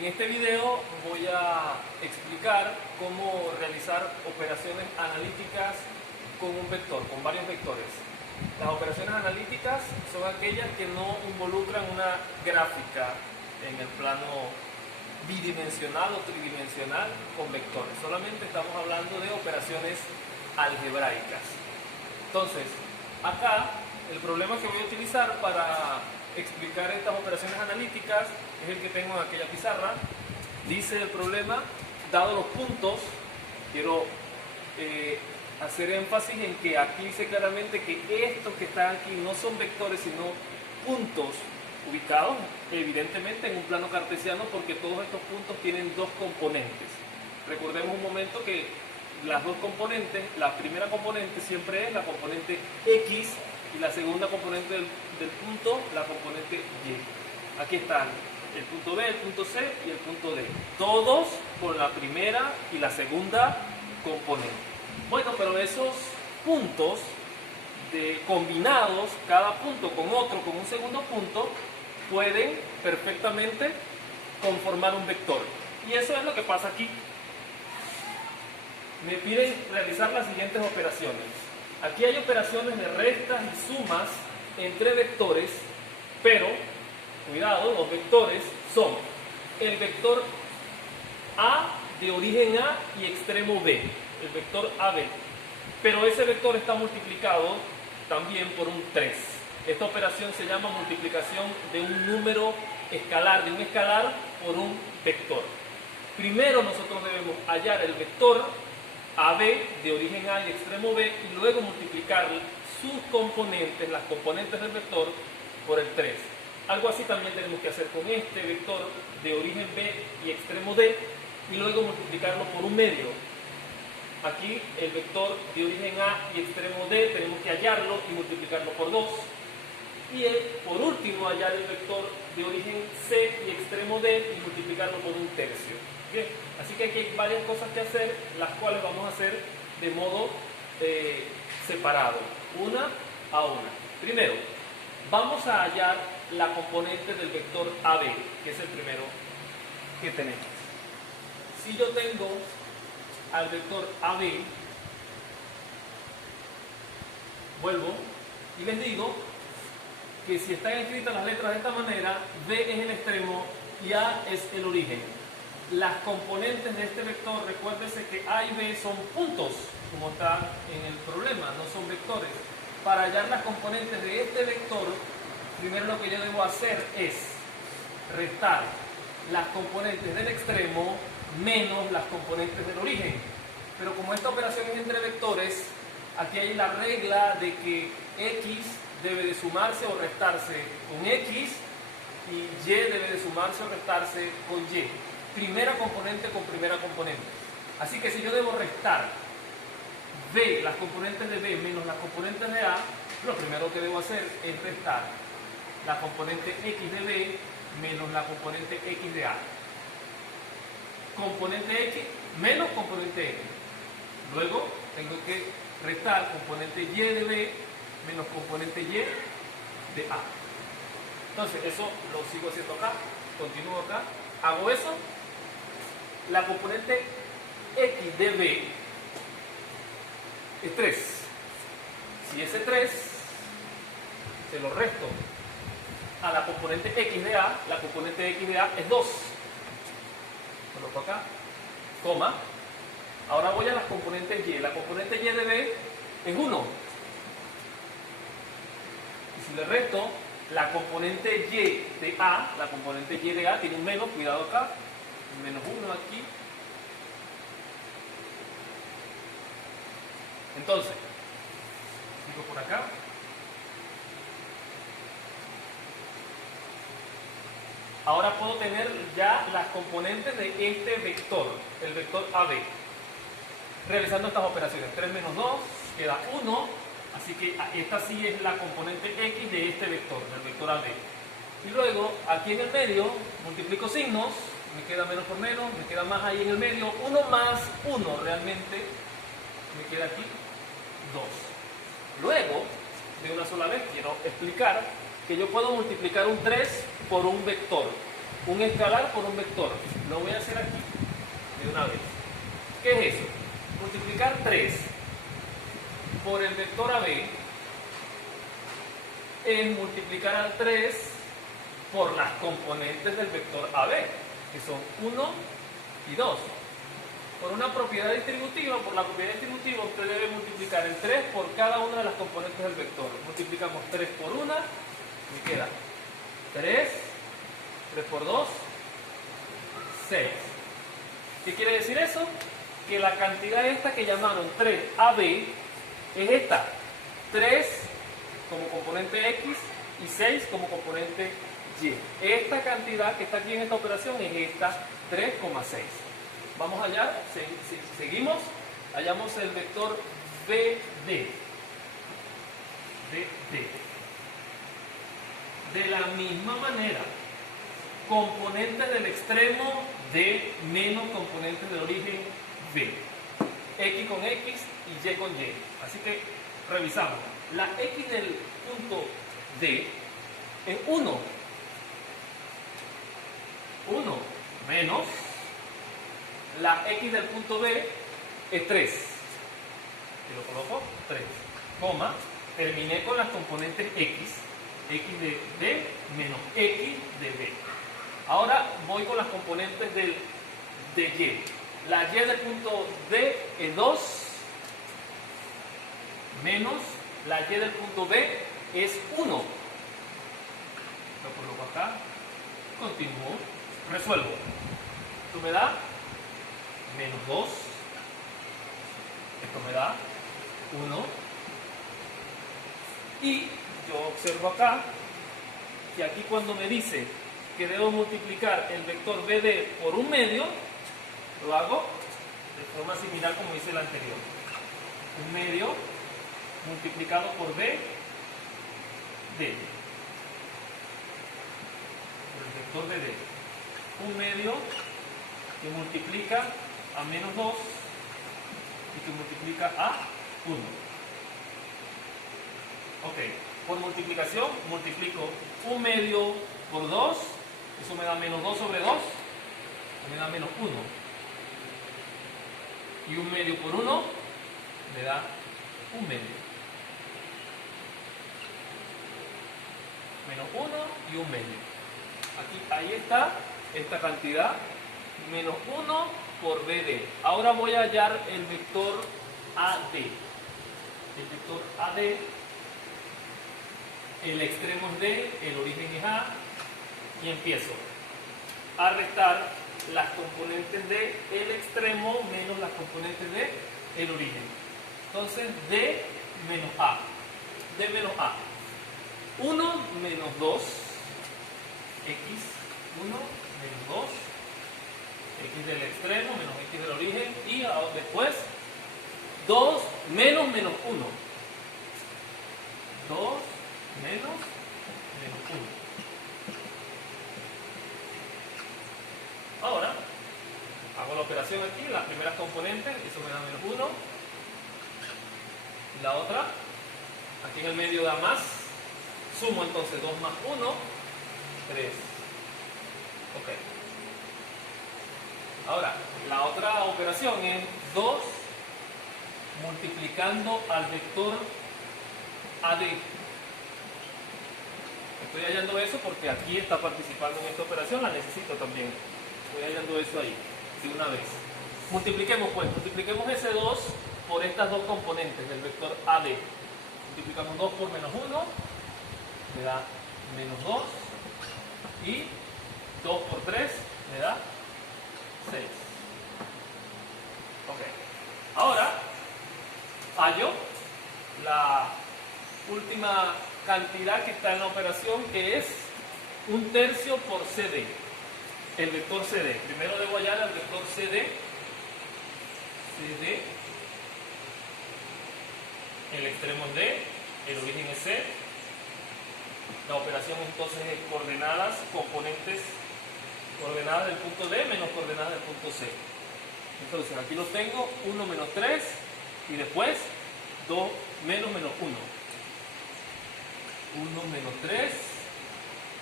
En este video voy a explicar cómo realizar operaciones analíticas con un vector, con varios vectores. Las operaciones analíticas son aquellas que no involucran una gráfica en el plano bidimensional o tridimensional con vectores. Solamente estamos hablando de operaciones algebraicas. Entonces, acá el problema que voy a utilizar para explicar estas operaciones analíticas es el que tengo en aquella pizarra. Dice el problema, dado los puntos, quiero hacer énfasis en que aquí dice claramente que estos que están aquí no son vectores sino puntos ubicados evidentemente en un plano cartesiano, porque todos estos puntos tienen dos componentes. Recordemos un momento que las dos componentes, la primera componente siempre es la componente X y la segunda componente del punto, la componente Y. Aquí están el punto B, el punto C y el punto D, todos con la primera y la segunda componente. Bueno, pero esos puntos combinados, cada punto con otro, con un segundo punto, pueden perfectamente conformar un vector. Y eso es lo que pasa aquí. Me piden realizar las siguientes operaciones. Aquí hay operaciones de restas y sumas entre vectores, pero, cuidado, los vectores son el vector A de origen A y extremo B, el vector AB. Pero ese vector está multiplicado también por un 3. Esta operación se llama multiplicación de un número escalar, de un escalar por un vector. Primero nosotros debemos hallar el vector AB de origen A y extremo B y luego multiplicar sus componentes, las componentes del vector, por el 3. Algo así también tenemos que hacer con este vector de origen B y extremo D y luego multiplicarlo por un medio. Aquí el vector de origen A y extremo D tenemos que hallarlo y multiplicarlo por 2. Y por último hallar el vector de origen C y extremo D y multiplicarlo por un tercio. Bien, así que aquí hay varias cosas que hacer, las cuales vamos a hacer de modo separado, una a una. Primero, vamos a hallar la componente del vector AB, que es el primero que tenemos. Si yo tengo al vector AB, vuelvo y les digo que si están escritas las letras de esta manera, B es el extremo y A es el origen. Las componentes de este vector, recuérdense que A y B son puntos, como está en el problema, no son vectores. Para hallar las componentes de este vector, primero lo que yo debo hacer es restar las componentes del extremo menos las componentes del origen. Pero como esta operación es entre vectores, aquí hay la regla de que X debe de sumarse o restarse con X y Y debe de sumarse o restarse con Y. Primera componente con primera componente. Así que si yo debo restar B, las componentes de B menos las componentes de A, lo primero que debo hacer es restar la componente X de B menos la componente X de A. Componente X menos componente X. Luego tengo que restar componente Y de B menos componente Y de A. Entonces eso lo sigo haciendo acá, continúo acá, hago eso. La componente X de B es 3. Si ese 3 se lo resto a la componente X de A, la componente X de A es 2. Coloco acá, coma. Ahora voy a las componentes Y. La componente Y de B es 1. Y si le resto la componente Y de A, la componente Y de A tiene un menos, cuidado acá, un menos 1 aquí. Entonces, sigo por acá. Ahora puedo tener ya las componentes de este vector, el vector AB. Realizando estas operaciones, 3 menos 2, queda 1, así que esta sí es la componente X de este vector, del vector AB. Y luego, aquí en el medio, multiplico signos, me queda menos por menos, me queda más ahí en el medio, 1 más 1 realmente, me queda aquí 2. Luego, de una sola vez, quiero explicar que yo puedo multiplicar un 3 por un vector. un escalar por un vector. Lo voy a hacer aquí, de una vez. ¿Qué es eso? Multiplicar 3 por el vector AB es multiplicar al 3 por las componentes del vector AB, que son 1 y 2. Por una propiedad distributiva, por la propiedad distributiva usted debe multiplicar el 3 por cada una de las componentes del vector. Multiplicamos 3 por 1, me queda 3, 3 por 2, 6. ¿Qué quiere decir eso? Que la cantidad esta que llamaron 3AB es esta, 3 como componente X y 6 como componente Y. Esta cantidad que está aquí en esta operación es esta, 3,6. Vamos allá, seguimos, hallamos el vector BD. De la misma manera, componentes del extremo D menos componentes del origen B. X con X y Y con Y. Así que revisamos. La X del punto D es 1. 1 menos la X del punto B es 3. Y lo coloco 3, coma, terminé con las componentes X, X de D menos X de B. Ahora voy con las componentes de Y. La Y del punto D es 2, menos la Y del punto B es 1. Lo coloco acá, continúo, resuelvo. Esto me da menos 2, esto me da 1, y yo observo acá que aquí cuando me dice que debo multiplicar el vector BD por un medio, lo hago de forma similar como hice el anterior. Un medio multiplicado por BD, por el vector BD. Un medio que multiplica a menos 2 y que multiplica a 1. Ok, por multiplicación multiplico un medio por 2, eso me da menos 2 sobre 2, me da menos 1. Y un medio por 1 me da un medio. Menos 1 y un medio. Aquí, ahí está esta cantidad, menos 1 por BD. Ahora voy a hallar el vector AD. El vector AD, el extremo es D, el origen es A, y empiezo a restar las componentes de el extremo menos las componentes de el origen. Entonces, D menos A. D menos A. 1 menos 2, X, 1 menos 2, X del extremo menos X del origen, y después 2 menos menos 1. 2 menos menos 1. Ahora, hago la operación aquí, las primeras componentes, eso me da menos 1. La otra, aquí en el medio da más. Sumo entonces 2 más 1, 3. Ok. Ahora, la otra operación es 2 multiplicando al vector AD. Estoy hallando eso porque aquí está participando en esta operación, la necesito también. Estoy hallando eso ahí, de una vez. Multipliquemos pues, multipliquemos ese 2 por estas dos componentes del vector AD. Multiplicamos 2 por menos 1, me da menos 2, y 2 por 3 me da 6. Ok. Ahora hallo la última cantidad que está en la operación, que es 1/3 por CD. El vector CD. Primero debo hallar el vector CD. CD. El extremo es D, el origen es C. La operación entonces es coordenadas, componentes, coordenadas del punto D menos coordenadas del punto C. Entonces aquí los tengo, 1 menos 3, y después 2 menos menos 1. 1 menos 3,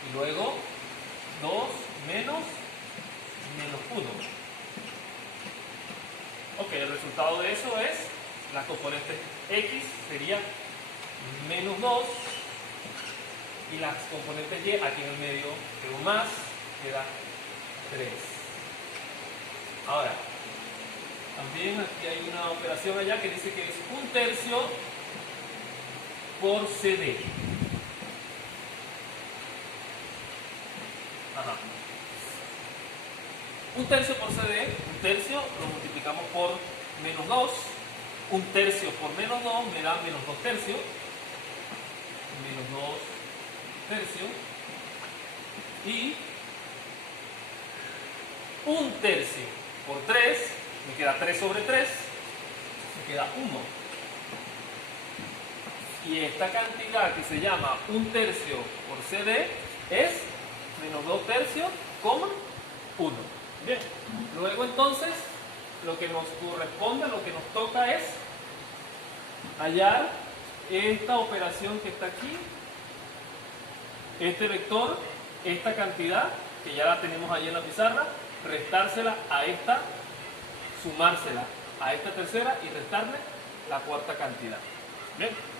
y luego 2 menos 1. Ok, el resultado de eso es, las componentes x sería menos 2 y las componentes y aquí en el medio quedó más, queda 3. Ahora, también aquí hay una operación allá que dice que es 1/3 por CD. Ajá. 1/3 por CD, 1/3 lo multiplicamos por menos 2, 1/3 por menos 2 me da menos 2/3, menos 2/3, y 1/3 por 3, me queda 3 sobre 3, me queda 1. Y esta cantidad que se llama 1/3 por CD es menos 2/3, 1. Bien, luego entonces lo que nos corresponde, lo que nos toca es hallar esta operación que está aquí, este vector, esta cantidad, que ya la tenemos allí en la pizarra, restársela a esta, sumársela a esta tercera y restarle la cuarta cantidad. Bien.